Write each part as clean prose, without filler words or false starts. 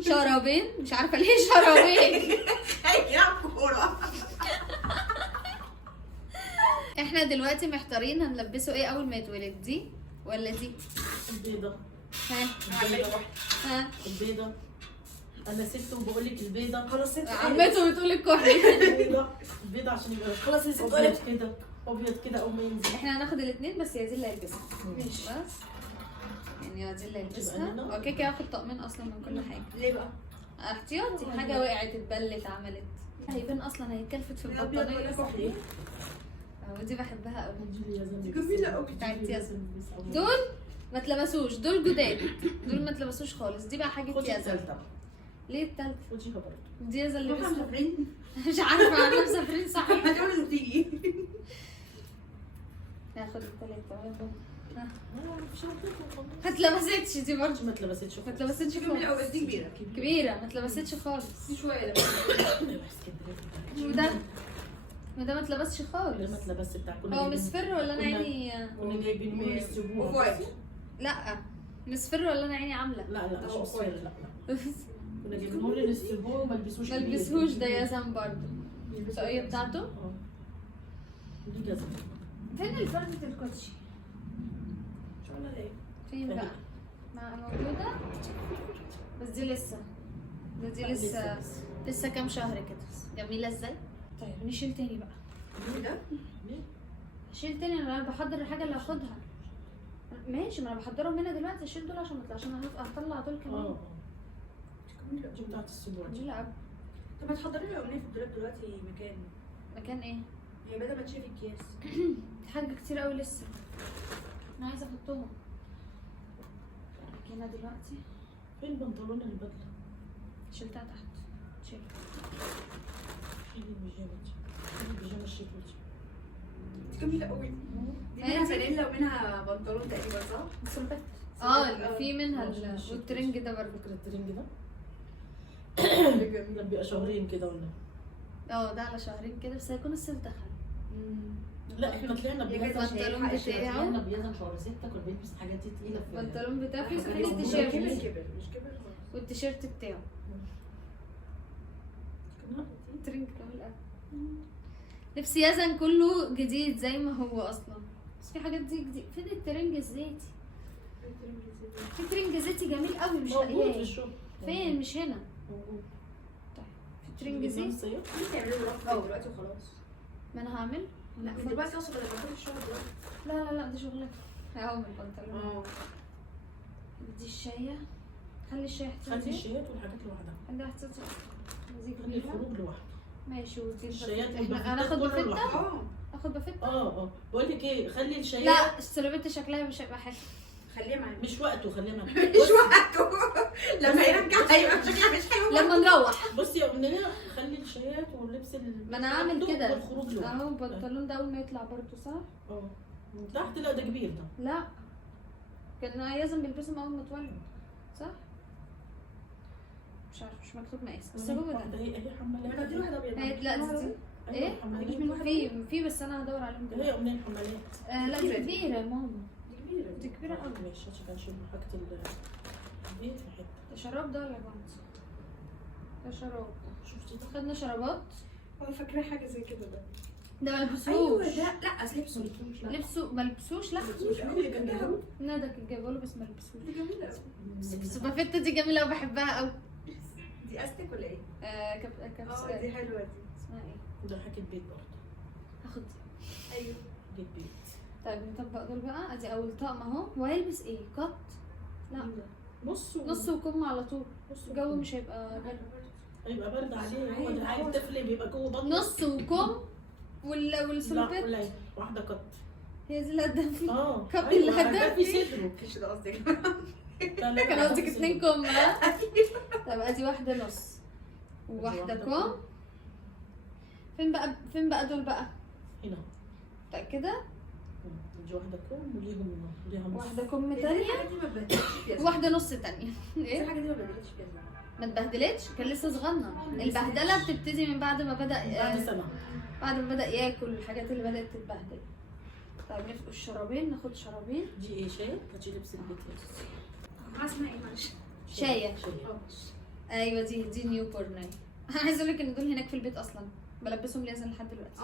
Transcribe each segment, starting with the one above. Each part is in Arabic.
شرابين، مش عارفه ليه شرابين. هيلعب كورة. احنا دلوقتي محتارين هنلبسه ايه اول ما يتولد، دي ولا دي؟ البيضة. ها البيضة واحدة. ها البيضة. أنا ست وبقول لك البيضة. خلاص ست. عمته بتقول الكحلي. البيضة. البيضة عشان يبقى خلاص يا ست أبيض قلت. كده. أبيض كده أول ما ينزل. احنا هناخد الاثنين بس يا زي اللي هيلبسها. ماشي. بس يعني يا زي اللي هيلبسها. يبقى أنا- هو كده كده هاخد طقمين اصلا من كل حاجه. ليه بقى؟ احتياطي، حاجه وقعت اتبلت عملت. هيبان اصلا هيتكلفت في أبيض ولا البطانيه. كحلي؟ اهو دي بحبها قوي. دي جميلة أوي. بتاعت ياسمين. دول ما تلبسوش، دول جداد، دول ما تلبسوش خالص. دي بقى حاجه خدي ياسمين. التالتة. ليه التالتة؟ خديها برضه. دي ياسمين اللي روحي لبسها. مسافرين. مش عارفه احنا مسافرين صحيح. هتقولي وتيجي. هاخد التلاتة. مش هتلبسها. ما اتلبستش دي برضه. ما اتلبستش. ما اتلبستش جميلة أوي خالص. بس دي كبيرة. كبيرة ما اتلبستش خالص. دي شوية ده. وده وده ما اتلبسش لما خالص. اتلبست بتاع كنا هو جايبين- مصفر ولا انا كنا- عيني؟ كنا جايبين من الاسبوع. وفواكه. لا مصفر ولا انا عيني عاملة؟ لا لا مش هو مصفر كويس. لا لا. كنا جايبينه لي الاسبوع وما لبسوش. ما لبسهوش ده يا زن برضه. الطاقية بتاعته. اه. دي جزمة. فين الفردة الكوتشي؟ مش ولا ليه؟ فين بقى؟ موجودة بس دي لسه. دي لسه لسه كام شهر كده. جميلة ازاي؟ طيب نشيل تاني بقى. ايه ده؟ اشيل تاني، انا بحضر الحاجة اللي هاخدها. ماشي، ما انا بحضرهم هنا دلوقتي. اشيل دول عشان انا هطلع دول كمان. اه. دي بتاعت الاسبوع دي. لا طب ما تحضري لي أغنية في الدولاب دلوقتي مكان. مكان ايه؟ هي بدل ما تشيلي الأكياس. في حاجة كتير قوي لسه انا عايزة احطهم هنا دلوقتي. فين بنطلون البدلة؟ شلتها تحت. شيل. فين البيجامة دي؟ فين البيجامة الشتوي دي؟ دي جميلة أوي. دي منها فانيلا ومنها بنطلون تقريبا صح؟ سلبت. في منها ماشي. والترنج ده برضه. فكرة الترنج ده؟ جميلة. ده بيبقى شهرين كده ولا؟ ده على شهرين كده بس هيكون الصيف دخل. لا احنا طلعنا يا بيزن. جدع مش البنطلون هيلحق بتاعه. طلعنا بيزن شهر 6 كنا بنلبس الحاجات دي تقيلة في البنطلون بتاعه في كبر التيشيرت مش كبر خالص. والتيشيرت بتاعه. الترنج جميل قوي. لبس يزن كله جديد زي ما هو اصلا، بس في حاجات دي جديد. فين الترنج الزيتي؟ في ترنج زيتي جميل قوي مش موجود في لاقياه. الشغل. فين؟ مش هنا. موجود. في ترنج زيتي. زيتي. تعملوا رفض دلوقتي وخلاص. ما انا هعمل. لا في دلوقتي اصلا بدل ما تروحي الشغل دلوقتي. لا دي شغلك. اهو من البنطلون. دي الشايه. خلي الشايه خلي احتياطي. الشيات والحاجات لوحدها. خليها احتياطي. دي خلي كبيرة. الخروج لوحده. ماشي. ودي الشيات البافيتا. والبافيتات انا هاخد كله بافيتا. لوحده. اخد بافيتا. اه بقول لك ايه خلي الشيات. لا السلوبيتا شكلها مش هيبقى حلو. خليها معايا. مش وقته خليها معاك. مش وقته. لما يرجع هيبقى شكلها مش حلو. لما نروح. بصي يا امنيه خلي الشيات واللبس ما انا هعمل كده. والخروج لوحده. اهو البنطلون ده اول ما يطلع برضه صح؟ اه من تحت لا ده كبير ده. لا كان لازم بيلبسهم اول ما اتولد صح؟ مش عارف مش مكتوب مقاس بس هو واحدة ده. هي ما تدي واحد ابيض. لا دي ايه؟ في بس انا هدور عليهم هي دلوقتي. امنيه الحمالات. لا دي كبيرة يا ماما. دي كبيرة. دي كبيرة قوي. ماشي عشان نشيل حاجه البيت في حته. ده شراب ده ولا بنت؟ ده شراب. شفتي ده؟ خدنا شرابات. انا فاكراه حاجة زي كده ده. ده ما لبسوش. ايوه ده لا اصل لبسه. لبسوا ما لبسوش. لا اللي جنبها. ندى كانت جايبه له بس ما لبسوش. دي جميلة قوي. بس بافيتا دي جميله وبحبها قوي. دي استك ولا ايه؟ كبس دي حلوة دي. اسمها ايه؟ ده حاجه بيت برضه. هاخد دي. ايوه. دي بيت. طيب نطبق دول بقى. ادي اول طقم اهو. وهيلبس ايه؟ قط؟ لا نص نص وكم على طول. الجو مش هيبقى برد. هيبقى برد عليه هو ده عايز الطفل بيبقى جوه بطنه. نص وكم والسلوبيت. لا قليل واحده قط. هي دي اللي هدام فيه. كب اللي هدام في فيه. صدره. مش ده قصدي. لا كان قصدك 2 كم ها؟ طب ادي واحده نص وواحده كم. فين بقى دول بقى؟ هنا. متأكدة؟ دي واحده كم وليها نص. واحده كم الحاجة تانية دي ما اتبهدلتش فيها. وواحده نص تانية. ايه؟ الحاجة دي ما اتبهدلتش فيها. ما اتبهدلتش؟ كان لسه صغنن. البهدله بتبتدي من بعد ما بدأ بعد سنه. بعد ما بدأ ياكل الحاجات اللي بدأت تتبهدل. طيب نفقوا الشرابين. ناخد شرابين. دي ايه شاي؟ هاتي لبس البيت. اسمها ايه معلش؟ شاية. ايوه دي نيو بورن. انا عايزه اقول لك ان دول هناك في البيت اصلا بلبسهم ليزن لحد دلوقتي.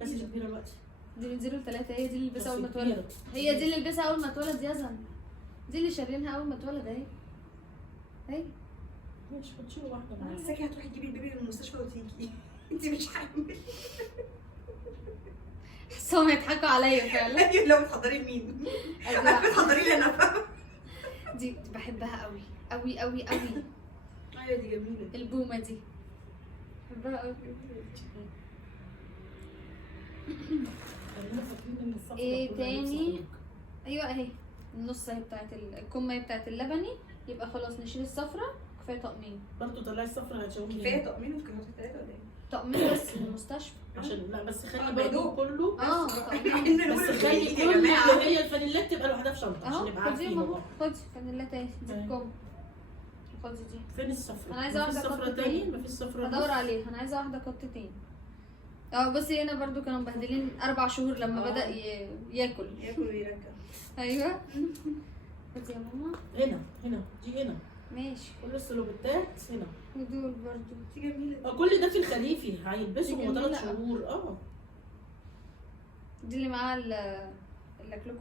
بس كبيره دلوقتي. دي من 0 ل3، هي دي اللي لبسها اول ما كبيرة. اتولد. هي دي اللي لبسها اول ما اتولد يزن. دي اللي شارينها اول ما اتولد اهي. اهي مش هتشيل واحده معايا. حاساكي هتروحي تجيبي البيبي من المستشفى وتيجي. انت مش حامل. حاسهم يضحكوا عليا فعلا. ايوه لو بتحضري لمين؟ انا بتحضري لي انا فاهمه. دي بحبها قوي قوي قوي قوي. ايوه دي جميله. البومه دي بحبها قوي. خلينا فاكرين ان الصفرة ايه كلها تاني؟ لبس ايوه اهي النص اهي بتاعت الكمه بتاعت اللبني. يبقى خلاص نشيل الصفرة. كفايه طقمين. برضه طلعي الصفرة هتشاومي كفايه طقمين وكانوا ثلاثه ولا ايه؟ طقمين بس في المستشفى. عشان لا بس خلي برضه برضه كله. طقمين. بس خلي كل اللي هي الفانيلات تبقى لوحدها في شنطه عشان اهو نبقى خديهم عارفين اهو. بقى. خدي فانيلات اهي دي الكم. خدي دي. فين الصفرة؟ أنا عايزة مفيش واحدة صفرة قط تاني؟ تاني. مفيش صفرة هدور عليها. انا عايزه واحده قط تاني. اه بصي هنا برضو كانوا مبهدلين 4 شهور لما بدأ ياكل. ياكل ويرجع. ايوه خدي يا ماما. هنا دي هنا ماشي. كل السلوبتات هنا. ودول برضو دي جميله. كل ده في الخليفي هيلبسوا دي هو 3 جميلة شهور. دي اللي معاها الاكلوك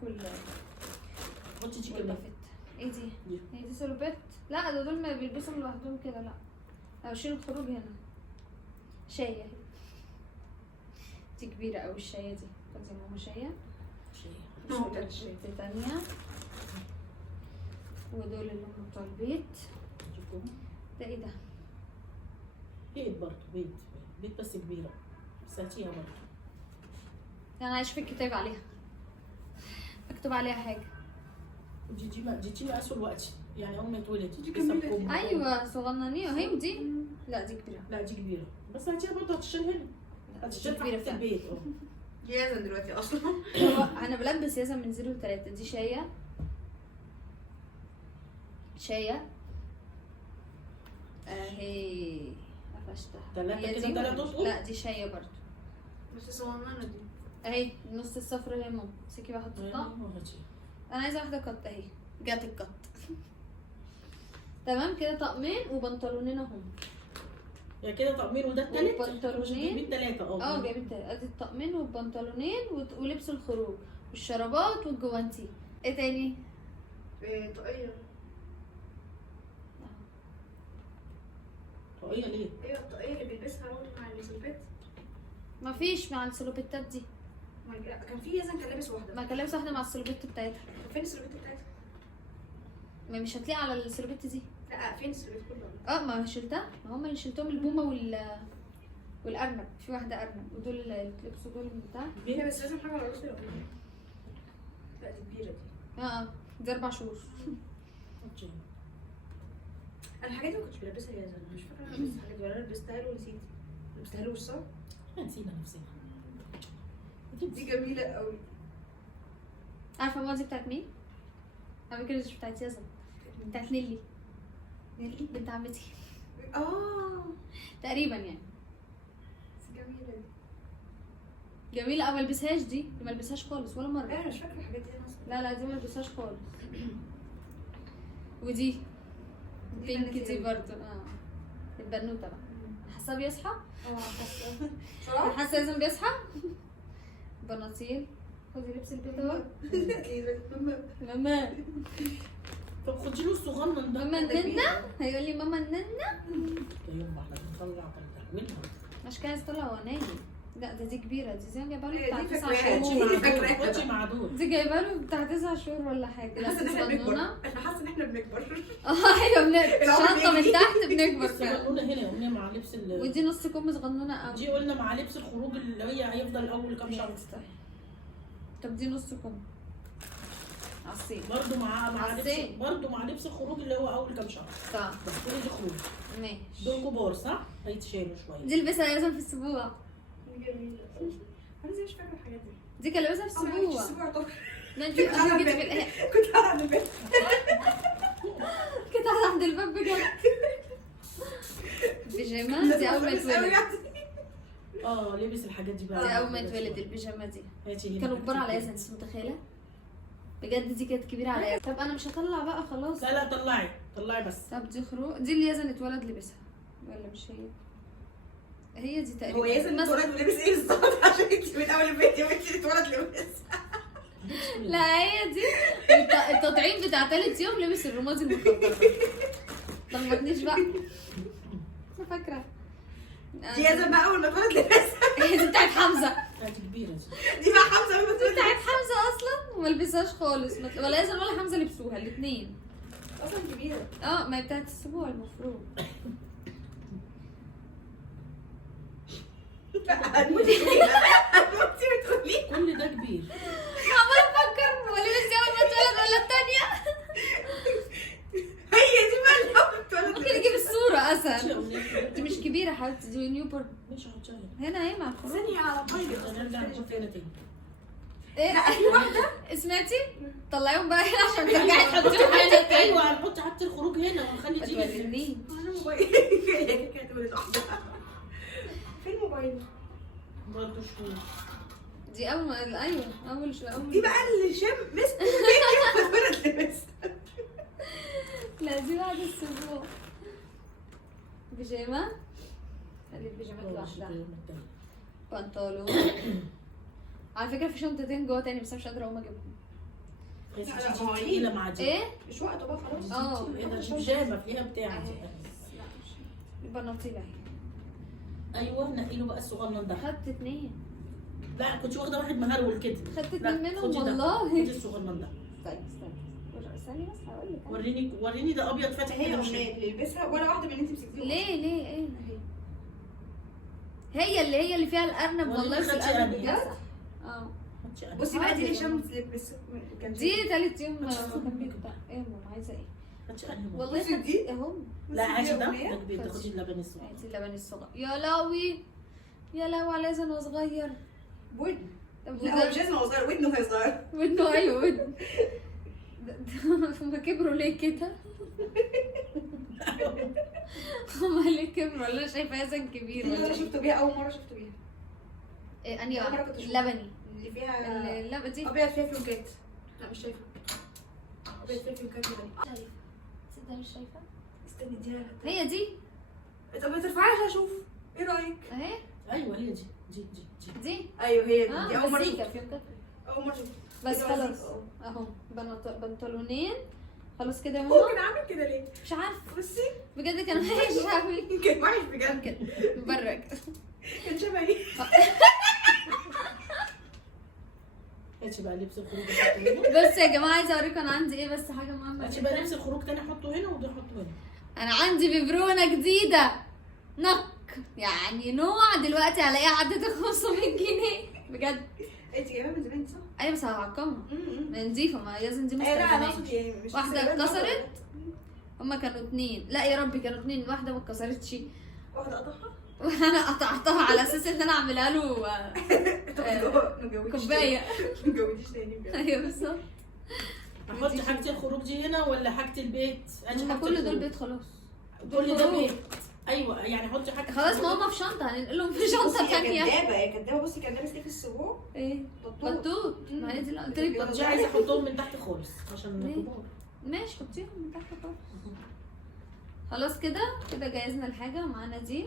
حطي دي كمان. والبافيت. ايه دي؟ دي. هي دي سلوبات؟ لا ده دول ما بيلبسهم لوحدهم كده. لا او شيل الخروج هنا. شايه اهي. دي كبيره قوي الشايه دي. خدي يا ماما شايه. شيء. دي تانية. ودول اللي هم بتوع البيت. ده ايه ده؟ بيت برضه بيت بس كبيرة. بس هاتيها برضه. انا عايش في الكتاب عليها. مكتوب عليها حاجه. دي مقاسه الوقتي يعني اول ما اتولد. دي جميلة دي. بيسبكم. ايوه صغننين اهي. ودي لا دي كبيره. لا دي كبيرة بس هاتيها برضه هتشيل هنا. هتشيل كبيرة في فعلا. البيت. يازن دلوقتي اصلا. هو انا بلبس يازن من 0 ل3. دي شايه. شايه اهي قفشتها. تلاتة هي كده دي تلاتة ولا مش؟ تقول؟ لا دي شايه برضو بس صغننه دي. اهي نص الصفر هي ماما. امسكي بقى حطيتها. انا عايزه واحده قط اهي. جات القط. تمام كده طقمين وبنطلونين اهم. يعني كده طقمين وده التالت. والبنطلونين. جايبين 3 جايبين ادي الطقمين والبنطلونين ولبس الخروج والشرابات والجوانتي. ايه تاني؟ طاقيه. طاقية ليه؟ ايوه الطاقيه اللي بيلبسها اول مع السلبات. مفيش مع السلوبيتات دي. كان في يازن كان لابس واحده. ما كان لابس واحده مع السلوبيت بتاعتها. فين السلبات بتاعتها؟ ما مش هتلاقي على السلوبيت دي. لا فين السلبات كلها؟ ما شلتها. ما هم اللي شلتهم البومه والارنب. في واحده ارنب ودول اللي لبسوا دول من بتاع. هي بس لازم حاجه على راسي ولا ايه؟ لا دي كبيره دي. دي 4 شهور. انا الحاجات دي ما كنتش بلبسها يا زلمه. مش فاكره انا لبست حاجات ولا انا لبستها له ونسيت. لبستها له وش صح؟ احنا نسينا نفسنا. دي جميله قوي. عارفه ماما دي بتاعت مين؟ على فكره مش بتاعت يزن. بتاعت نيلي. نيلي بنت عمتي تقريبا يعني. بس جميله دي. جميله. ما البسهاش دي. ما البسهاش خالص ولا مره. انا مش فاكره الحاجات دي انا اصلا. لا دي ما البسهاش خالص. ودي بينك دي برضه. البنوته بقى. حاسه بيصحى. حاسه انا حاسه لازم بيصحى. بناطيل. خدي لبس البيت اهو. ماما طب خدي له الصغنن ده. ماما الننة. هيقول لي ماما الننة. يوم ما احنا بنطلع منها. مش كده يطلع هو نايم. لا دي كبيره. دي زي جايبه له هي بتاع دي 9 فكرة. شهور. خدي مع دول. دي جايبه له بتاع 9 شهور ولا حاجه. لا حاسه ان دي احنا بنكبر. صغنونه. انا حاسه ان احنا بنكبر. ايوه بنكبر. العمر شنطه من بيجري. تحت بنكبر فعلا. صغنونه هنا قلنا مع لبس ودي نص كم صغنونه قوي. دي قلنا مع لبس الخروج اللي هي هيفضل اول كام شهر. طب دي نص كم على الصيف. برضه مع لبس عسل. برضه مع لبس الخروج اللي هو اول كام شهر. صح بس كل دي خروج. ماشي. دول كبار صح؟ هيتشالوا شويه. دي لبسها لازم في السبوع. جميله. انا زي مش فاكره الحاجات دي. دي كان لابسها في السبوع. السبوع طبعا. ما انت كنت قاعده جيتي عند في الباب. كنت قاعده عند الباب. كنت قاعده عند الباب بجد. بيجامه دي اول ما اتولد. لبس الحاجات دي بقى. دي اول ما اتولد البيجامه دي. هاتي هنا. كانوا كبار على ياسن. انت متخيله؟ بجد دي كانت كبيره على ياسن. طب انا مش هطلع بقى خلاص. لا طلعي. طلعي بس. طب دي خروج، دي اللي يزن اتولد لبسها ولا مش هي؟ هي دي تقريبا. هو ياسر بس- اتولد ولبس ايه بالظبط؟ عشان انت من اول الفيديو انت اتولد لبس. لا هي دي التطعيم بتاع تالت يوم لبس الرمادي المخضر. لخبطنيش بقى. انا فاكره. دي ياسر بقى اول ما اتولد لبسها. هي دي بتاعت حمزه. كانت كبيره دي. دي بقى حمزه لما اتولد بتاعت حمزه اصلا وما لبسهاش خالص، ولا يزن ولا حمزه لبسوها الاثنين. اصلا كبيره. اه ما هي بتاعت السبوع المفروض. هتموتي فيها. هتموتي وتقولي كل ده كبير. عمال افكر هو لبس دي اول ما اتولد ولا الثانيه. هي دي بقى اللي اول اتولد ممكن لبسها. نجيب الصوره اسهل. شيء دي مش كبيره يا حبيبتي، دي نيو بورن. مش هتشغل. هنا اهي مع الخروج. ثانيه على موبايلي انا نرجع نشوف هنا تاني. ايه لا في واحده سمعتي؟ طلعيهم بقى هنا عشان ترجعي تحطيهم هنا تاني. ايوه هنحط حتى الخروج هنا ونخلي ما تيجي. تورينيش. انا موبايلي هي كانت اتولد لوحدها. فين موبايلي؟ برضه شهور. دي اول ما ايوه اول شو اول دي بقى اللي شم مسك الفيديو اتولد لبسها. لا دي بعد الاسبوع. بيجامه. خلي البيجامات لوحدها. بنطلون. على فكره في شنطتين جوه تاني بس أنا مش قادره اقوم اجيبهم. بس لا، دي هو تقيله مع دي. ايه؟ مش وقته بقى خلاص. اه. ايه ده بيجامه فيها بتاع دي. لا مش البناطيل اهي. ايوه نقي له بقى الصغنن ده. خدت اتنين. لا كنت واخده واحد مهرول كده. خدت لا، اتنين منهم خدي ده. والله. خدي الصغنن ده. استني بس هقول لك. وريني ده ابيض فاتح هي كده مش اغنيه اللي يلبسها ولا واحده من اللي انت مسكتيهم. ليه ايه هي اللي فيها الارنب والله والله في خدتي الارنب أنهي؟ بيتلسع. اه بصي بقى دي اللي شمت لبس كان دي تالت يوم خدتي كان الصغنن بيتباع. ايه يا ماما عايزه ايه؟ خدتي انهي واحد؟ والله بصي دي. اهو. لا عايزه ده أغنية. ده كبير تاخدي اللبن الصغير. هاتي اللبن الصغير. يا لهوي يا لهوي على اذن صغير. ودن. طب لا هو مش لازم هو صغير، ودنه وهي صغيره. ودنه ايوه ودن. هما كبروا ليه كده؟ هما ليه كبروا؟ ولا شايفه اذن كبير دي اللي ولا انا ايه؟ شفته بيها اول مره شفته بيها. انهي أول مرة واحده؟ كنت أشوفها. اللبني. اللي فيها اللبن دي ابيض فيها فيونكات. لا مش شايفه. ابيض فيها فيونكات كده. شايفه. تصدق مش شايفه؟ استني اديها لها. هي دي طب ما ترفعيها اشوف. ايه رايك؟ اهي ايوه هي دي دي. ايوه هي دي. دي اول مره مزيكا شفتها. فيهم كده. اول مره شفتها. بس كده خلاص مزيكا، اهو بنطلونين خلاص كده يا ماما. هو كان عامل كده ليه؟ مش عارفه بصي بجد كان وحش قوي. كان وحش بجد. كان مبرج. كان شبهي. هاتي بقى لبس الخروج حطه هنا. بس يا جماعه عايزه اوريكم انا عندي ايه، بس حاجه مهمه هاتي بقى جدا. لبس الخروج تاني حطه هنا وده حطه هنا. انا عندي ببرونه جديده نق يعني نوع دلوقتي هلاقيها عدت 500 جنيه بجد. انت جايباها من زمان صح؟ ايوه بس هعقمها نضيفه، ما لازم دي ايه لا انا مستخدمه. اقصد يعني مش واحدة لسه جايباها اتكسرت؟ هما كانوا اتنين، لا يا ربي كانوا اتنين، واحده ما اتكسرتش واحده قطعها. وانا قطعتها على اساس ان انا اعملها له ما كوبايه. ما جوزيش تاني بجد. ايوه بالظبط. احط حاجه الخروج دي هنا ولا حاجه البيت؟ هاتي هما حاجة كل دول الخروج. بيت خلاص. كل ده بيت. ايوه يعني حطي حاجه خلاص ما هما في شنطه هننقلهم في شنطه بصي ثانيه. يا كدابه يا كدابه. بصي كان لابس ايه في السبوع؟ ايه بطوط. بطوط. ما هي دي اللي قلت لك طب بطوط. دي عايزه احطهم من تحت خالص عشان ليه؟ كبار. ماشي حطيهم من تحت خالص. خلاص كده جهزنا الحاجه ومعانا دي.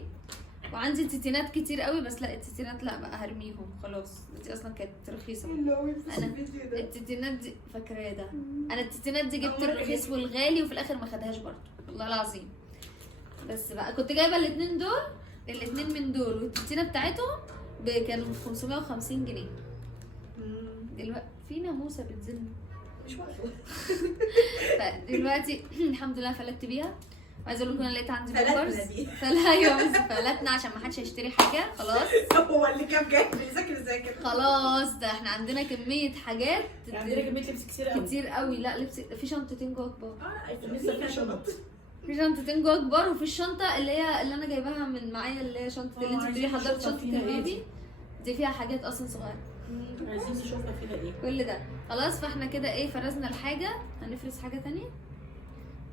وعندي تيتينات كتير قوي بس لا التيتينات لا بقى هرميهم خلاص، دي اصلا كانت رخيصه. انا أنا- الفيديو ده. التيتينات دي فاكراه ده. انا التيتينات دي جبت أول مرة الرخيص جبت. والغالي وفي الاخر ما خدهاش برضه والله العظيم. بس بقى كنت جايبه الاثنين دول، الاثنين من دول والتيتينه بتاعتهم كانوا ب 550 جنيه. دلوقتي في ناموسه بتزن. مش واقفه. فدلوقتي الحمد لله فلتت بيها. وعايزه اقول لكم انا لقيت عندي فلتنا بامبرز. دي. ايوه بس فلتنا عشان ما حدش يشتري حاجه خلاص. هو اللي كان جاي بيذاكر خلاص ده احنا عندنا كميه حاجات عندنا كميه لبس كتير قوي. كتير قوي. لا لبس في شنطتين جوه كبار. لسه في شنط. في شنطتين جوه كبار وفي الشنطه اللي انا جايباها من معايا اللي هي شنطه اللي انت بتقولي عايزين حضرت نشوفها شنطه فيها إيه البيبي دي فيها حاجات اصلا صغيره. عايزين نشوفها فيها ايه. كل ده خلاص فاحنا كده ايه فرزنا الحاجه. هنفرز حاجه تانية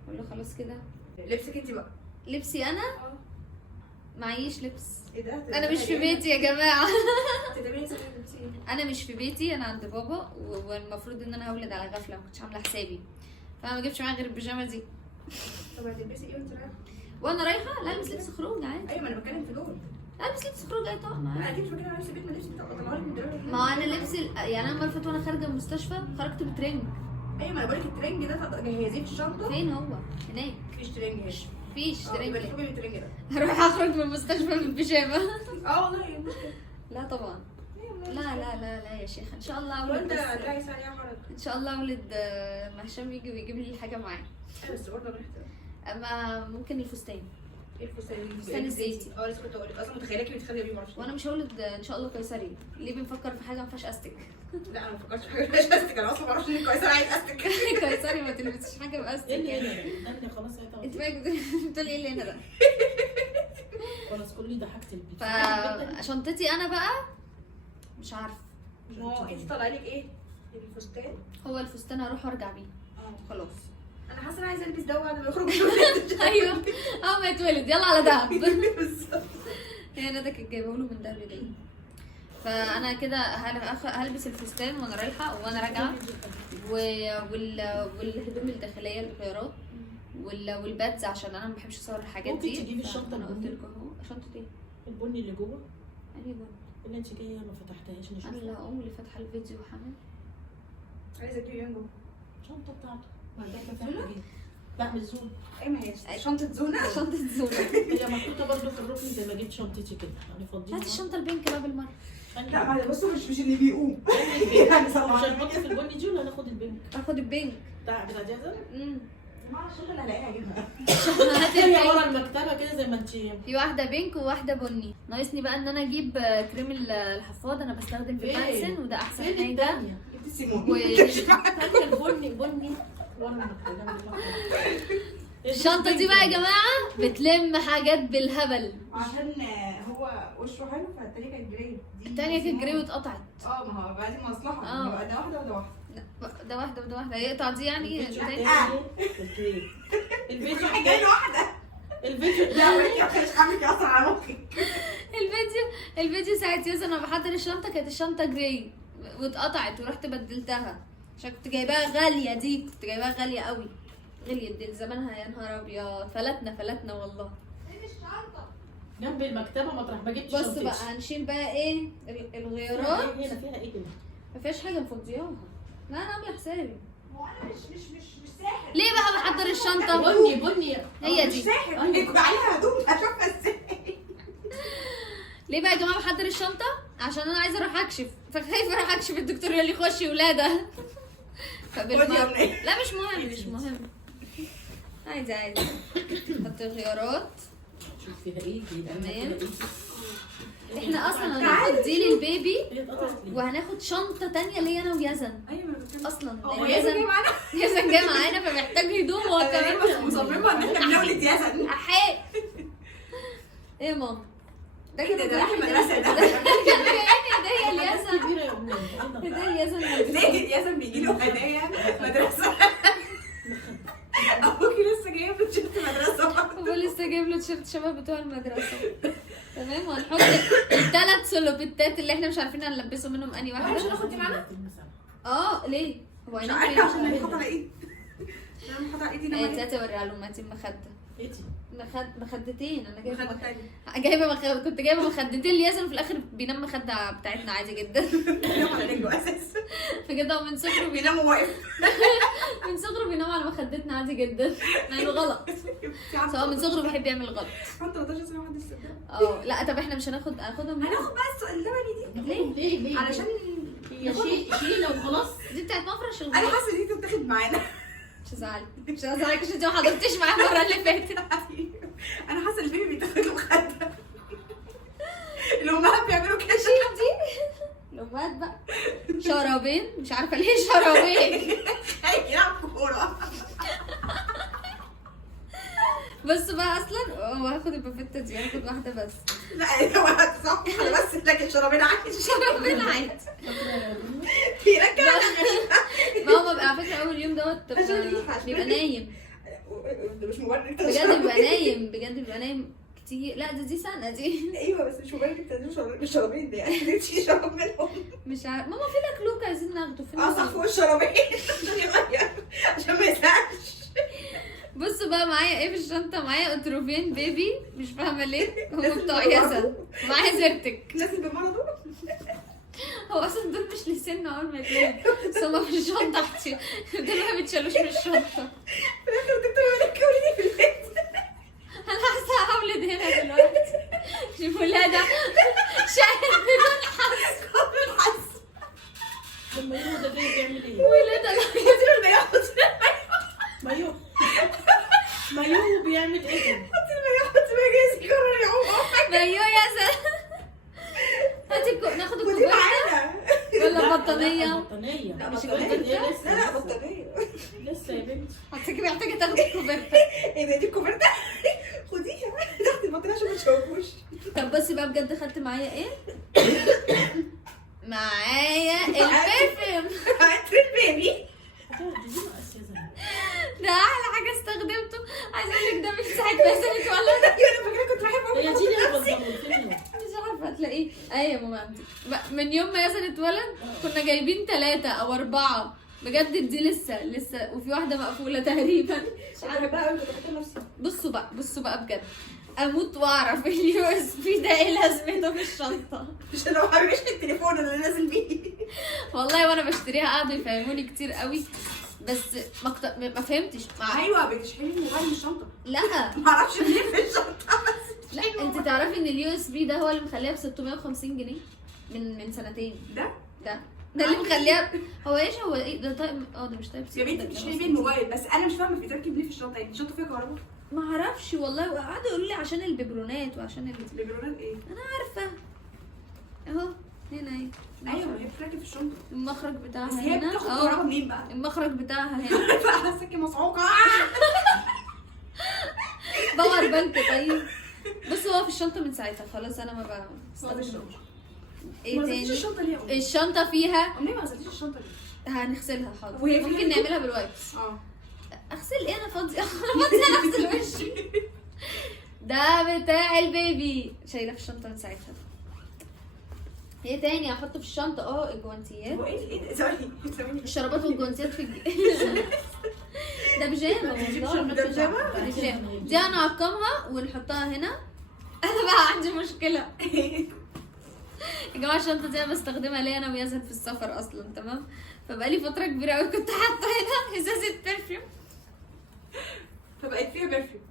ولا خلاص كده؟ لبسك انت بقى. لبسي انا معيش لبس. ايه ده؟ انا مش في بيتي يا جماعه. تدبيري لبسك ايه؟ انا مش في بيتي، انا عند بابا والمفروض ان انا هولد على غفله، ما كنتش عامله حسابي. فانا ما جبتش معايا غير البيجامه دي. طب هتلبسي ايه وانت رايحه؟ وانا رايحه لا البس لبس خروج عادي. ايوه ما انا بتكلم في دول. البس لبس خروج اي طقم انا عادي. اكيد مش بتكلم على لبس البيت، ما لبس البيت طلعوا لي من دلوقتي. ما هو انا لبس يعني انا المره اللي فاتت وانا خارجه من المستشفى خرجت بترنج. ايوه ما انا بقول لك الترنج ده جهزيه في الشنطه. فين هو؟ هناك. مفيش ترنج هنا. مفيش ترنج. يبقى تحبي الترنج ده. هروح اخرج من المستشفى بالبيجامه. والله ايه المشكله؟ لا طبعا. لا لا لا لا يا شيخ ان شاء الله وانت اولد هتلاقي ساعه حرج. ان شاء الله اولد ما هشام يجي ويجيب لي الحاجه معاه. بس برضه انا محتاجه. اما ممكن الفستان. ايه الفستان؟ الفستان الزيتي. لسه كنت اقول لك اصلا متخيلاكي بتخلي بيه معرفش. وانا مش هولد ان شاء الله قيصري. ليه بنفكر في حاجه ما فيهاش استك؟ لا انا ما فكرتش في حاجه مش استك، انا اصلا ما اعرفش ان القيصر عايز استك. قيصري ما تلبسش حاجه باستك ايه اللي يعني. هنا ده؟ ده خلاص هيطلع. انت بقى بتقولي ايه اللي هنا ده؟ خلاص كل ده حاجه البيت. فشنطتي انا بقى مش عارفه. ما هو انت طالعه لك ايه؟ الفستان؟ هو الفستان هروح وارجع بيه خلاص. انا حاسه انا عايزه البس ده بعد ما يخرج. ايوه اول ما يتولد يلا على دهب. بالظبط. هي ندى كانت جايبه له من دهب دي. فانا كده هلبس الفستان وانا رايحه وانا راجعه والهدوم الداخليه الخيارات والبادز عشان انا ما بحبش اصور الحاجات ممكن دي. تجيبي الشنطة انا قلت البني. لكم اهو شنطه ايه؟ البني اللي جوه انهي بني؟ اللي انت جايه ما فتحتهاش انا نشوفها. اللي هقوم اللي فاتحه الفيديو حمام. عايزه اجيب يانجو. الشنطه بتاعته ما ده فيها حاجات. بعمل زوم. ايه ما هي شنطه زونه. شنطه زولا. هي محطوطه برضه في الركن زي ما جبت شنطتي كده يعني فاضيين. هات الشنطه البينك بقى بالمره. لا ما بصوا مش اللي بيقوم. يعني مش هنحط في البني دي ولا هناخد البنك اخد البينك. بتاع جاهزه؟ ما اعرفش اللي هلاقيها اجيبها. هات هي البينك. ورا المكتبه كده زي ما انت. في واحده بينك وواحده بني. ناقصني بقى ان انا اجيب كريم الحفاض. انا بستخدم في إيه؟ بانسن وده احسن فين حاجه. الثانيه؟ الثانيه البني بني ورا المكتبه. الشنطه دي بقى يا جماعه بتلم حاجات بالهبل. عشان هو وشه حلو فالتانية كانت جراي. التانية كانت جري واتقطعت. ما هو بقى دي مصلحة. اه. ده واحدة وده واحدة. لا، ده واحده وده واحده. يقطع دي يعني الفيديو زي- التاني. الفيديو جاي واحدة. الفيديو لا ولكن مش عامل يقطع على مخك. الفيديو ساعة يوسف انا بحضر الشنطه كانت الشنطه جراي واتقطعت ورحت بدلتها عشان كنت جايباها غاليه. دي كنت جايباها غاليه قوي. غليت دي زمانها يا نهار ابيض. فلتنا والله. جنب المكتبه مطرح ما جبت بص شنطتي. بقى هنشيل بقى ايه الغيارات. هنا فيها ايه هنا؟ ما فيهاش حاجه مفضياها. لا انا عامله حسابي. هو انا مش ساحر. ليه بقى بحضر الشنطه؟ بني هي مش دي. ساحر. يكون عليها هدوم هشوفها ازاي. ليه بقى يا جماعه بحضر الشنطه؟ عشان انا عايزه اروح اكشف فخايفه اروح اكشف الدكتور يقول لي خشي ولاده. فبالمره لا مش مهم. عادي حط الخيارات. شوف فيها ايه تمام. احنا اصلا هناخد دي للبيبي هي اتقطعت ليه؟ وهناخد شنطه تانية ليا انا ويزن ايوه انا بتكلم. اصلا. هو لأن ياسر جاي معانا. يزن جاي معانا فمحتاج هدوم هو كمان. انا مصممة ان احنا بنولد ياسر. احي. ايه يا ماما؟ ده كده ده رايح المدرسة ده. ده هدية اليزن. كبيره يا ابني. هدية اليزن. ليه ياسر بيجي له هدايا مدرسة. ابوكي لسه جايب له تيشيرت مدرسة. هو لسه جايب له تيشيرت شبه بتوع المدرسة. تمام. وهنحط الثلاث سلوبيتات اللي احنا مش عارفين هنلبسه منهم انهي مش واحدة. هناخد دي معانا؟ ليه؟ هو مش هينام عارفة فين؟ عشان هنحط على ايد. انا هنحط على ايدي ايه نمرة. تاتي اوريها لهم. هاتي المخدة. ايه دي؟ مخدتين. انا جايبه مخدة تانية. جايبه كنت جايبه مخدتين لياسر وفي الاخر بينام مخدة بتاعتنا عادي جدا. بينام على رجله اساس. بجد هو من صغره بيناموا واقف. بينام على مخدتنا عادي جدا. مع انه غلط. سواء من صغره بيحب يعمل غلط. حط 13 سنة واحد الصدق. لا طب احنا مش هناخدهم هناخد بقى السؤال اللبني دي. ليه؟ علشان هي شيله وخلاص. دي بتاعت مفرش انا الغلط. حاسه دي تتاخد معانا. مش هزعلك عشان انت ما حضرتيش معايا المره اللي فاتت. انا حاسه البيبي بيتاخد له مخده. الامهات بيعملوا كده. دي الامهات بقى شرابين. مش عارفه ليه شرابين. يلعب كوره. بس بقى اصلا هو هاخد البافيتا دي. هاخد واحده بس. لا هو صح بس لكن شرابين عادي. شرابين عادي. يرجع. ما هو بقى على فكره اول يوم دوت عشان الريحة. بيبقى نايم. ده مش مبرر. بجد بيبقى نايم كتير. لا دي سنه دي. ايوه بس مش مبرر انت مش شرابين دي يعني تشيل شراب منهم. مش عارف. ماما في لك عايزين ناخده. فين صح فوق الشرابين عشان يغير عشان ما يزهقش. بصوا بقى معايا ايه في الشنطه. معايا اتروفين بيبي، مش فاهمه ليه هم بتوع يزن. ومعايا زرتك. لازم بمرضه. هو اصلا دول مش للسن اول ما يتولد، بس هم في الشنطه اختي، دول ما بيتشالوش من الشنطه. في الاخر كنت بقول كوريني في البيت. انا حاسه هولد هنا دلوقتي. شوفوا ولادة شاهد بدون حظ. قبل الحظ. لما يهو ده جاي بيعمل ايه؟ ولادة قلت له ياخد مايو مايو بيعمل ايه؟ قلت له ياخد مجازي قرر يعوم. مايو يا زلمه. هاتي ناخد ودي الكوبايه معانا. ولا لا، بطانيه؟ بطانية. لا، مش بطانية. قلت إيه لسه؟ لا لا بطانية. لسه يا بنتي. هتيجي محتاجه تاخدي الكوبايه. ايه ده دي الكوفرتة؟ خديها تاخدي البطانية عشان ما تشوفوش. طب بصي بقى بجد خدت معايا ايه؟ معايا البرفيوم. انت البيبي. دي ناقص يا زلمة. ده احلى حاجه استخدمته. عايزه اقول لك ده من ساعه ما زلت ولا انا فاكره كنت رايحه هي دي اللي بنضمون فين؟ مش عارفه هتلاقيه. ايوه يا ماما عندي. من يوم ما يزن اتولد كنا جايبين 3 أو 4 بجد. دي لسه وفي واحده مقفوله تقريبا. مش عارفه. بحبها قوي كنت بحب نفسي. بصوا بقى بجد اموت واعرف اليو اس بي ده ايه لازمته في الشنطه. مش لو حبيبش التليفون اللي نازل بيه. والله وانا بشتريها قعدوا يفهموني كتير قوي، بس ما فهمتش. ايوه بتشحني الموبايل من الشنطه. لا ما اعرفش ليه في الشنطه بس. لا انت تعرفي ان اليو اس بي ده هو اللي مخليها ب 650 جنيه من سنتين. ده اللي مخليها. هو ايه ده؟ طيب ده مش طيب. يا بنتي بتشحني بيه الموبايل، بس انا مش فاهمه بيتركب ليه في الشنطه. يعني الشنطه فيها كهرباء؟ ما اعرفش والله. وقعدوا يقولوا لي عشان الببرونات وعشان البيبرونات ايه؟ انا عارفه اهو هنا اهي. ايوه ما هي بتركب في الشنطه. المخرج بتاعها بس هي هنا بتاخد اهو. كهرباء منين بقى؟ المخرج بتاعها هنا. حاساكي مصعوقه. باور بانك. طيب بص هو في الشنطه من ساعتها خلاص انا ما ما بستخدمش. غسلتيش ايه تاني؟ الشنطه ليه يا أمي؟ الشنطه فيها أمي ما غسلتيش الشنطه ليه؟ هنغسلها حاضر. وهي فيها ممكن ريحة؟ نعملها بالوايبس. اغسل اغسل ايه؟ انا فاضيه. انا فاضيه اغسل وشي. ده بتاع البيبي شايله في الشنطه من ساعتها. ايه تاني احطه في الشنطه؟ الجوانتيات. هو ايه ثواني الشرابات والجوانتيات في ده بيجامه والله. ده بيجامة؟ ده بيجامة. دي هنعقمها ونحطها هنا. انا بقى عندي مشكله يا جماعه. الشنطه دي انا بستخدمها ليه انا ويزن في السفر اصلا. تمام. فبقالي فتره كبيره قوي كنت حاطه هنا ازازه برفيوم، فبقت فيها برفيوم.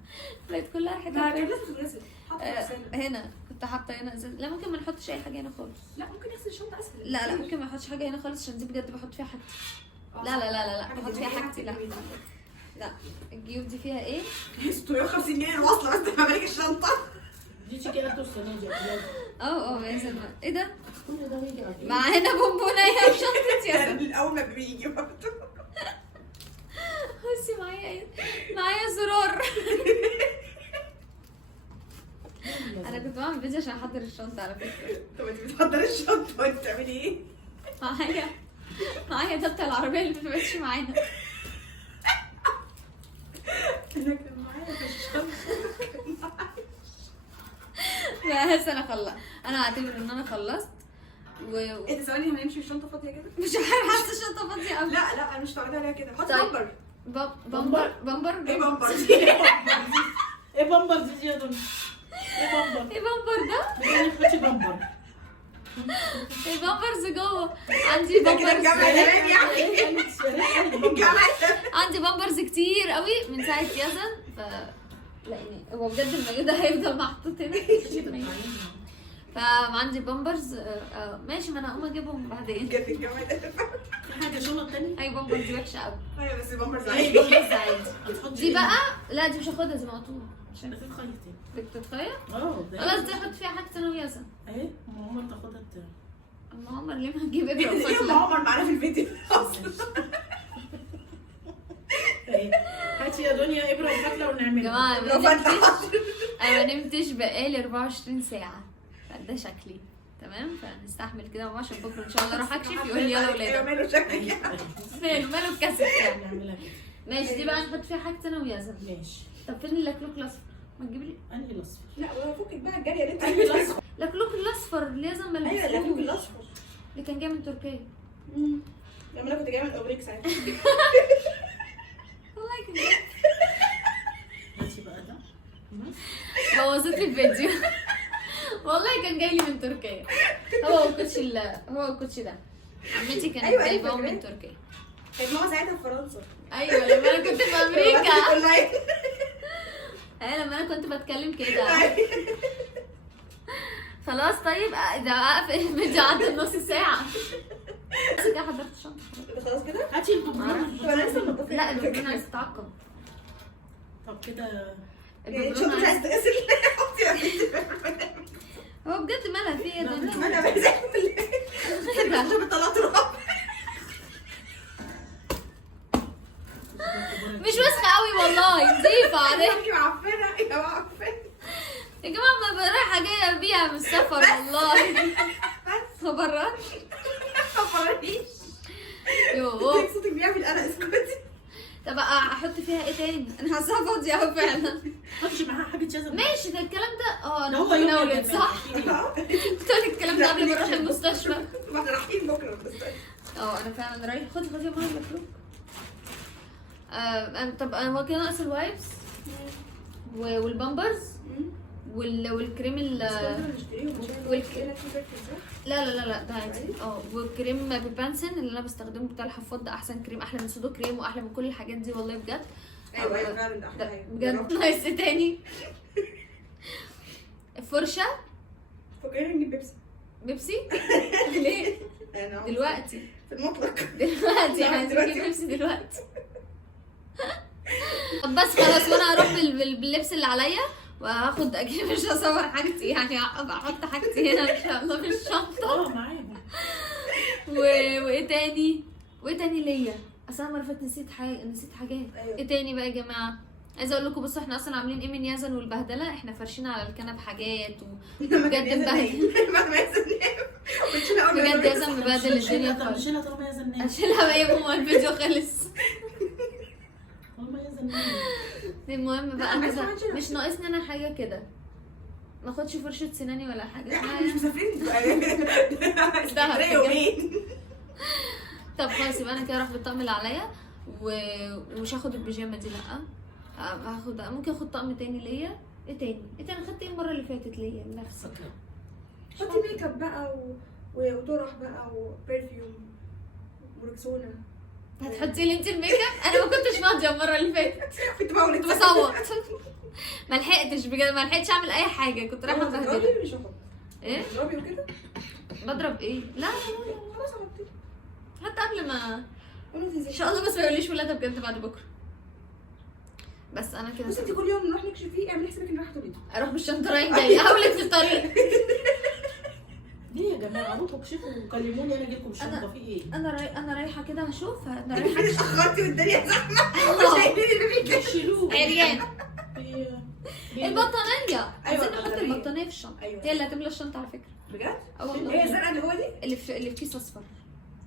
بقت كلها ما ريحتها كان برفيوم. لازم تتغسل. حاطه غسالة. هنا كنت حاطه هنا ازازه. لا ممكن ما نحطش اي حاجه هنا خالص. لا ممكن نغسل الشنطه اسهل. لا ممكن ما احطش حاجه هنا خالص عشان دي بجد بحط فيها حاجتي. آه، لا حاجة بحط فيها جميلة، حاجتي. لا حاجة جميلة. لا الجيوب دي فيها ايه؟ 650 جنيه الوصله بس تفهملك الشنطه. دي شكلها السنة دي. يا زلمه ايه ده؟ كل ده يجي عليه. معانا بونبونايه في شنطه ياسر. من اول ما بيجي برضه. بصي معايا ايه؟ معايا زرار. انا كنت بعمل فيديو عشان احضر الشنطه على فكره. طب انت بتحضري الشنطه وانت بتعملي ايه؟ معايا ده بتاع العربيه اللي ما بقتش معانا. انا كان معايا في الشنطه. بس انا هعتبر ان انا خلصت ايه ده ثواني هنمشي الشنطه فاضيه كده؟ مش عارفه حاسه الشنطه فاضيه قوي. لا انا مش متعوده عليها كده. حط طيب. بامبر. بامبر ايه بامبر؟ ايه بامبر دي يا دنيا؟ ايه بامبر؟ ايه بامبر ده؟ بدنا نخش بامبر. البامبرز جوه. عندي ده كده الجامعه بامبرز. زمان يعني. الجامعه عندي بامبرز كتير قوي من ساعه يزن. لا يعني هو بجد المايو ده هيفضل محطوط هنا. فعندي بامبرز. ماشي ما انا هقوم اجيبهم بعدين. بجد الجامعه ده. في حاجة شنط تانية؟ اي بامبرز وحشه قوي. ايوه بس بامبر ايه زي بامبرز عادي. هتحطي دي ايه؟ بقى لا دي مش هاخدها دي مقطوعه. عشان تتخيطي. بتتخيل؟ ده خلاص دي احط فيها حاجه انا ويزن. ايه؟ ماما تاخدها بتاع. اما عمر ليه ما هتجيب ابره يوم وفتله؟ عمر معانا في الفيديو. هاتي يا دنيا ابره وفتله يا ونعملها. جماعه لو فتح. انا ما نمتش بقالي 24 ساعه. فده شكلي تمام. فنستحمل كده عشان بكره ان شاء الله اروح اكشف يقول لي يلا ايوه ولاد ماله شكلك. ماله الكاسيت يعني. نعملها كده. ماشي دي بقى نحط فيها حاجه انا ويزن. ماشي. طب فين اللكلوك الاصفر؟ ما تجيب لي انهي الاصفر؟ لا ولا فكك بقى الجاريه اللي انت انهي الاصفر؟ اللكلوك الاصفر اللي يزن ما ايوه اللي فوق لبسوش. الاصفر. اللي كان جاي من تركيا. لما انا كنت جايه من اوريك ساعتها. والله كان جاي. بس بوظت لي الفيديو. والله كان جاي لي من تركيا. هو الكوتشي ده عمتي كانت أيوة، جايباه من فاكراه. تركيا. كانت ماما ساعتها في فرنسا. ايوه لما انا كنت في امريكا. اونلاين. ايوه لما انا كنت بتكلم كده. خلاص طيب ده اقفل الفيديو عدى نص ساعة. بس كده حضرت الشنطة. خلاص كده. هاتي الببرونة. طب انا لسه منضفه. لا الببرونة عايزة تتعقم. طب كده شو مش عايزه تغسل. هو بجد مالها في ايه يا ما دنيا؟ انا بزعل من اللي عشان طلعت رعب. مش وسخة قوي والله، نظيفة عادية. يا معفنه يا معفنه. يا جماعة ما رايحة جاية بيها من السفر والله. بس ما براش. ما فرقنيش. يوه. صوتك بيعمل انا اسكتي. طب احط فيها ايه تاني؟ انا حاساها فاضية اهو فعلا. خدش معاها حاجة جزم. ماشي ده الكلام ده انا هو يوم نولد الجمال. صح؟ قلت لك الكلام ده قبل ما اروح المستشفى. ما احنا رايحين بكره بس. انا فعلا رايح. خدي يا ماما المفروض. طب انا هو كده ناقص الوايبس والبامبرز والكريم لا ده عادي. والكريم بيبانسن اللي انا بستخدمه بتاع الحفاض ده احسن كريم، احلى من سودو كريم واحلى من كل الحاجات دي والله بجد. ايوه فعلا ده احلى حاجه بجد. ناقص ايه تاني؟ فرشة فكرني نجيب بيبسي. بيبسي. ليه؟ دلوقتي في المطلق. دلوقتي عايزين نجيب بيبسي دلوقتي. طب بس خلاص وانا هروح باللبس اللي عليا وهاخد اكيد مش هصور حاجتي يعني احط حاجتي هنا ان شاء الله في الشنطه. معايا. وايه تاني؟ وايه تاني ليا؟ اصل انا مرة نسيت حاجات. أيوة. ايه تاني بقى يا جماعه؟ عايزه اقول لكم بصوا احنا اصلا عاملين ايه من يزن والبهدله. احنا فارشين على الكنب حاجات بجد مبهدل. بجد يزن مبهدل الدنيا خالص. نشيلها طالما يزن نام. اشيلها بقى يا ماما الفيديو خلص. طالما يزن نام. المهم بقى أنا كده عايزة مش ناقصني انا حاجه كده. ما اخدش فرشه سناني ولا حاجه. احنا مش مسافرين. اسكندريه يومين. طب خلاص يبقى انا كده اروح بالطقم اللي عليا ومش هاخد البيجامه دي لا. ممكن اخد طقم تاني ليا. ايه تاني خدت ايه المره اللي فاتت ليا لنفسي؟ حطي ميك اب بقى وطرح بقى وبرفيوم وركسونا. هتحطي لي انت الميك اب؟ انا ما كنتش فاضيه المره اللي فاتت. كنت بقول كنت بصوت. ما لحقتش بجد، ما لحقتش اعمل اي حاجه، كنت رايحه مبهدله. مش هحط. ايه؟ تضربي وكده؟ بضرب ايه؟ لا خلاص حطي. حتى قبل ما ان ان شاء الله بس ما يقوليش ولاده بجد بعد بكره. بس انا كده بس انت كل يوم نروح نكشف فيه اعملي حسابك ان رايحه تولدي. اروح بالشنطه رايح جاي اولد في الطريق. ليه يا جماعه؟ ابوكم اكشفوا وكلموني انا اجيب لكم الشنطه في ايه؟ انا رايحه كده هشوف. انا رايحه اتاخرتي والدنيا زحمه وشايلين البيبي. شيلوه. عريان. في- البطانيه عايزين نحط البطانية. البطانيه في الشنطه. أيوة. هي اللي هتملى الشنطه على فكره. بجد؟ اه والله. هي الزرقاء اللي هو دي؟ اللي في كيس اصفر.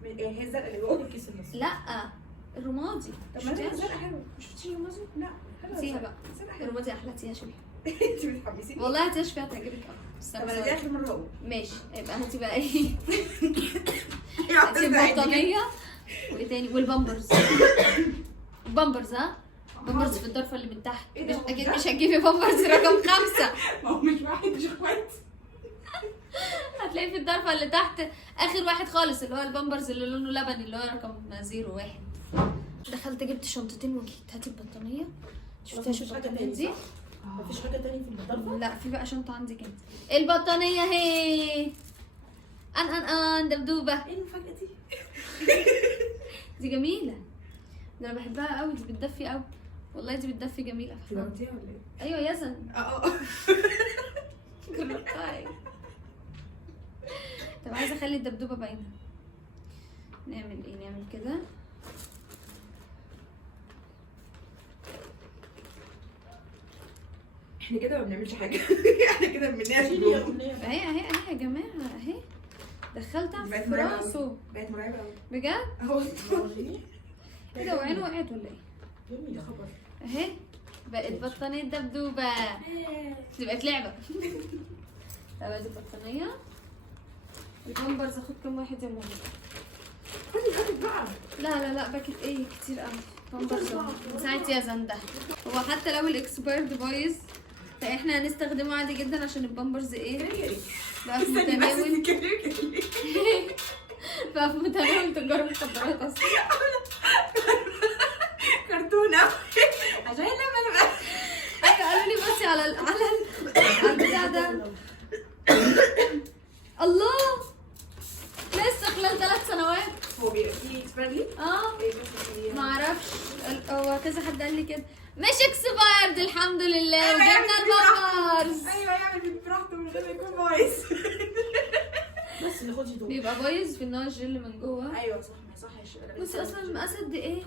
هي الزرقاء اللي هو الكيس النص. لا الرمادي. طب ما هي شفتيهاش؟ الزرقاء حلوه مش بتشيل المازو؟ لا حلوه هاتيها بقى. الزرقاء حلوه. الرمادي احلى، هاتيها شوفي. انت بتحمسيني. والله هاتيها شوفي هتعجبك قوي. طب انا دي اخر مره اقول. ماشي يبقى هاتي بقى ايه؟ هاتي البطانيه وايه تاني؟ والبامبرز. البامبرز ها؟ بامبرز في الضرفه اللي من تحت. إيه ده؟ اكيد مش هتجيبي بامبرز رقم 5. ما هو مش واحد مش اخوات. هتلاقيه في الضرفه اللي تحت اخر واحد خالص اللي هو البامبرز اللي لونه لبني اللي هو رقم 01. دخلت جبت شنطتين وجيت. هاتي البطانيه. شفتيهاش مفيش حاجة البطانيه تاني دي؟ صح؟ مفيش حاجه تاني في الضربه؟ لا في بقى شنطه عندك انت. البطانيه اهي. دبدوبه. ايه المفاجاه دي؟ دي جميله. ده انا بحبها قوي. دي بتدفي قوي والله. دي بتدفي جميله. جربتيها ولا ايه؟ ايوه يزن. جربتها ايه. طب عايزه اخلي الدبدوبه باينه. نعمل ايه؟ نعمل كده. احنا كده ما بنعملش حاجه. احنا كده بننام. شيلي يا امنيه. اهي يا جماعه اهي. دخلتها بقت في مرعبة راسه بقت مرعبه قوي بجد. اهو. وريني. كده وعينه وقعت ولا ايه؟ جميل يا خبر. اهي بقت بطانيه دبدوبه. دي بقت لعبه. طب ادي البطانيه. البامبرز اخد كام واحد يا ماما؟ خدي الباكت بقى. لا باكت ايه كتير قوي. بامبرز من ساعه يزن ده. هو حتى لو الاكسبيرد بايظ فاحنا هنستخدمه عادي جدا عشان البامبرز ايه كريم بقى في استني بس متناول كريم بقى في متناول تجار المخدرات اصلا. كرتونه عشان لما انا ايوه قالوا لي بصي على البتاع ده. الله لسه خلال 3 سنوات. هو بيبقى فيه اكسبيرلي ما اعرفش هو كذا حد قال لي كده مش اكسبايرد الحمد لله وجبنا البامبرز. ايوه يعمل براحته من غير ما يكون بايظ. بس اللي خدي دول. بيبقى بايظ في النوع الجل من جوه. ايوه صح ما يصحش. بصي اصلا المقاس قد ايه؟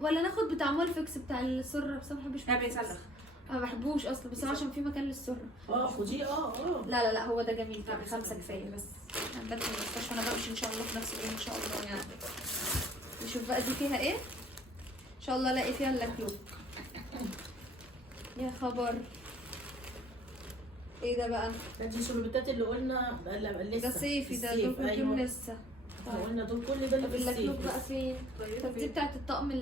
ولا ناخد بتاع مولفكس بتاع السره بس انا ما بحبش لا مولفكس. بيسلخ. انا ما بحبوش اصلا بس هو عشان في مكان للسره. خديه لا لا لا هو ده جميل لا، كده 5 كفايه بس. انا بدخل المستشفى انا بمشي ان شاء الله في نفس اليوم ان شاء الله يعني. نشوف بقى دي فيها ايه ان شاء الله الاقي فيها اللكلوك. يا خبر ايه ده بقى؟ دي سلوبيتات اللي قلنا لسه ده صيفي ده الصيف، دول أيوة. لسه. احنا قلنا دول كل ده اللي طب في اللكلوك الصيف بقى فين؟ طب دي بتاعت الطقم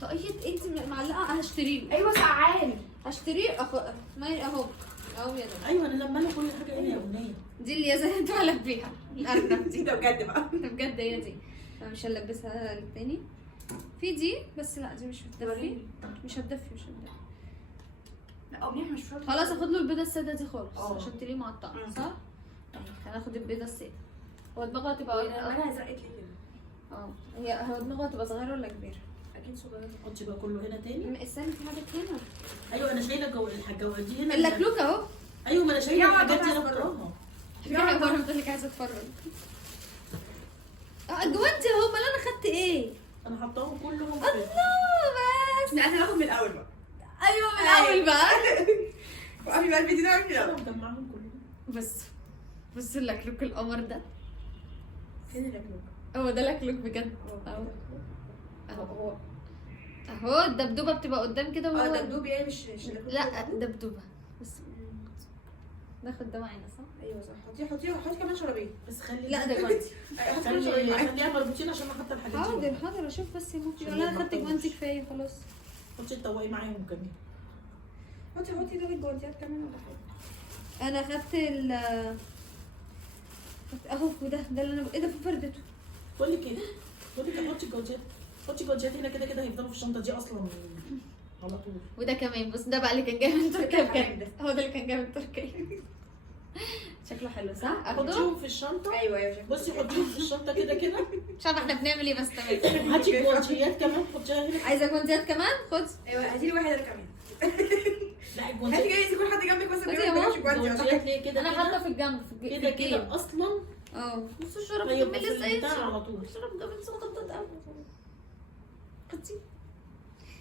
طاقية انت معلقه هشتريه. ايوه سقعان. هشتريه اهو اهو يا ده. ايوه انا لما انا كل حاجه هنا يا امنيه. دي اللي يا زي انت بيها الارنب دي. ده بجد بقى. ده بجد هي دي. انا مش هلبسها للتاني. في دي بس لا دي مش هتدفي. مش هتدفي. لا امنيه مش فاضيه. خلاص اخد له البيضه الساده دي خالص اه. عشان تليه مع الطعم مم. صح؟ طيب هناخد البيضه الساده. هو دماغها تبقى انا زرقت لي كده. هو دماغها تبقى صغيره ولا كبيره؟ اكيد صغيره. حطي بقى كله هنا تاني. استني في حاجه هنا. ايوه انا شايله الحاجه دي هنا. اللكلوك اهو. ايوه ما انا شايله يلا الحاجات دي بقى انا بقراها. في حاجه بره بتقول لك عايزه اتفرج. جوانتي اهو امال انا خدت ايه؟ انا حطاهم كلهم الله بس. لا انا هاخد من الاول بقى. ايوه من الاول بقى. وقفي بقى الفيديو ده من انا الاول. مجمعهم كلهم. بص اللكلوك القمر ده. فين اللكلوك؟ هو ده لكلوك بجد اهو. اهو الدبدوبه بتبقى قدام كده وهو دبدوب يعني مش لكلوك. لا دبدوبه بس. ناخد ده معانا صح؟ ايوه صح. حطي كمان شرابين. بس خلي لا ده جوانتي. حطي كمان شرابين معايا. خليها مربوطين عشان احط الحاجات دي. حاضر اشوف بس يا مامتي عشان ولا انا ما خدت تطولش. جوانتي كفايه خلاص. حطي الطواقي معاهم كمان. حطي دول الجوانتيات كمان ولا حاجه. انا خدت ال اهو وده اللي انا ايه ده في فردته. بقول لك ايه؟ حطي الجوانتيات. حطي الجوانتيات هنا كده كده هيفضلوا في الشنطه دي اصلا على طول. وده كمان بص ده بقى اللي كان جاي من تركيا كمان بجد. هو ده اللي كان جاي من تركيا. شكله حلو صح؟ اخده؟ حطيهم في الشنطه. ايوه بصي حطيهم في الشنطه كده كده. مش عارفه احنا بنعمل ايه بس تمام. هاتي الجوانتيات كمان حطيها هنا. عايزه جوانتيات كمان خد. ايوه هاتي لي واحد انا كمان. لا هاتي الجوانتيات جايز يكون حد جنبك بس هاتي يا ماما. الجوانتيات ليه كده انا كده؟ حاطه في الجنب كده كده اصلا بص الشرب هيبقى كمل في لسه البتاع على طول. الشرب ده من صوت قوي. خدتي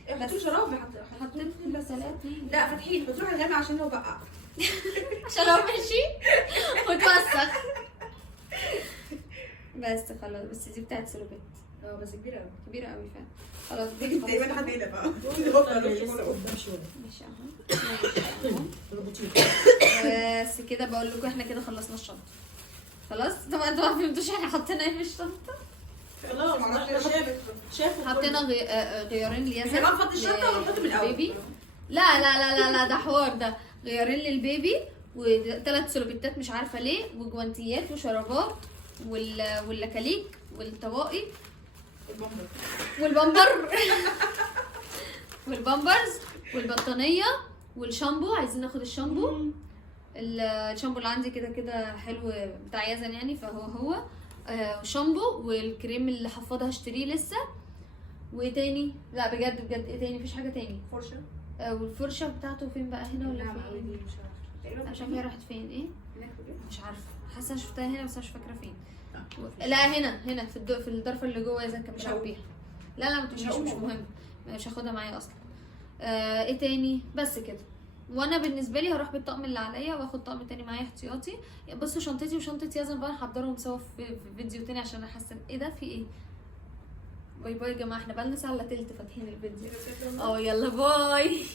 حطوا شراب حطيت في الغسالات لا فاتحين بتروح الغامق عشان هو بقع. عشان لو ماشي وتوسخ. بس خلاص بس دي بتاعت سلوبيت بس كبيره قوي. كبيره قوي فعلا. خلاص دي تقريبا حد هنا بقى. قدام شويه. ماشي اهو. اربطيهم. بس كده بقول لكم احنا كده خلصنا الشنطه. خلاص طبعا انتوا ما فهمتوش احنا حطينا ايه في الشنطه. خلاص احنا شافوا حطينا غيارين لياسر. احنا بقى نفضي الشنطه ونحط من الاول. للبيبي. لا ده حوار ده. غيارين للبيبي و3 سلوبيتات مش عارفه ليه وجوانتيات وشرابات واللكاليك والطواقي والبامبر والبامبرز والبطانيه والشامبو. عايزين ناخد الشامبو. الشامبو اللي عندي كده كده حلو بتاع يزن يعني فهو شامبو والكريم اللي حفاضه هشتريه لسه. وايه تاني؟ لا بجد ايه تاني؟ مفيش حاجه تاني. فرشه. والفرشه بتاعته فين بقى؟ هنا ولا فين؟ مش عارفه تقريبا. مش عارفه هي راحت فين ايه؟ هناك في البيت. مش عارفه حاسه انا شفتها هنا بس مش فاكره فين. لا هنا في الضرفه اللي جوه يزن كان بيلعب بيها. لا ما تقوليش مش مهم مش هاخدها معايا اصلا. ايه تاني؟ بس كده. وانا بالنسبه لي هروح بالطقم اللي عليا واخد طقم تاني معايا احتياطي. بصوا شنطتي وشنطه يزن بقى نحضرهم سوا في فيديو تاني عشان انا حاسه ايه ده في ايه. باي باي يا جماعه احنا بقالنا ساعه الا تلت فاتحين الفيديو. يلا باي.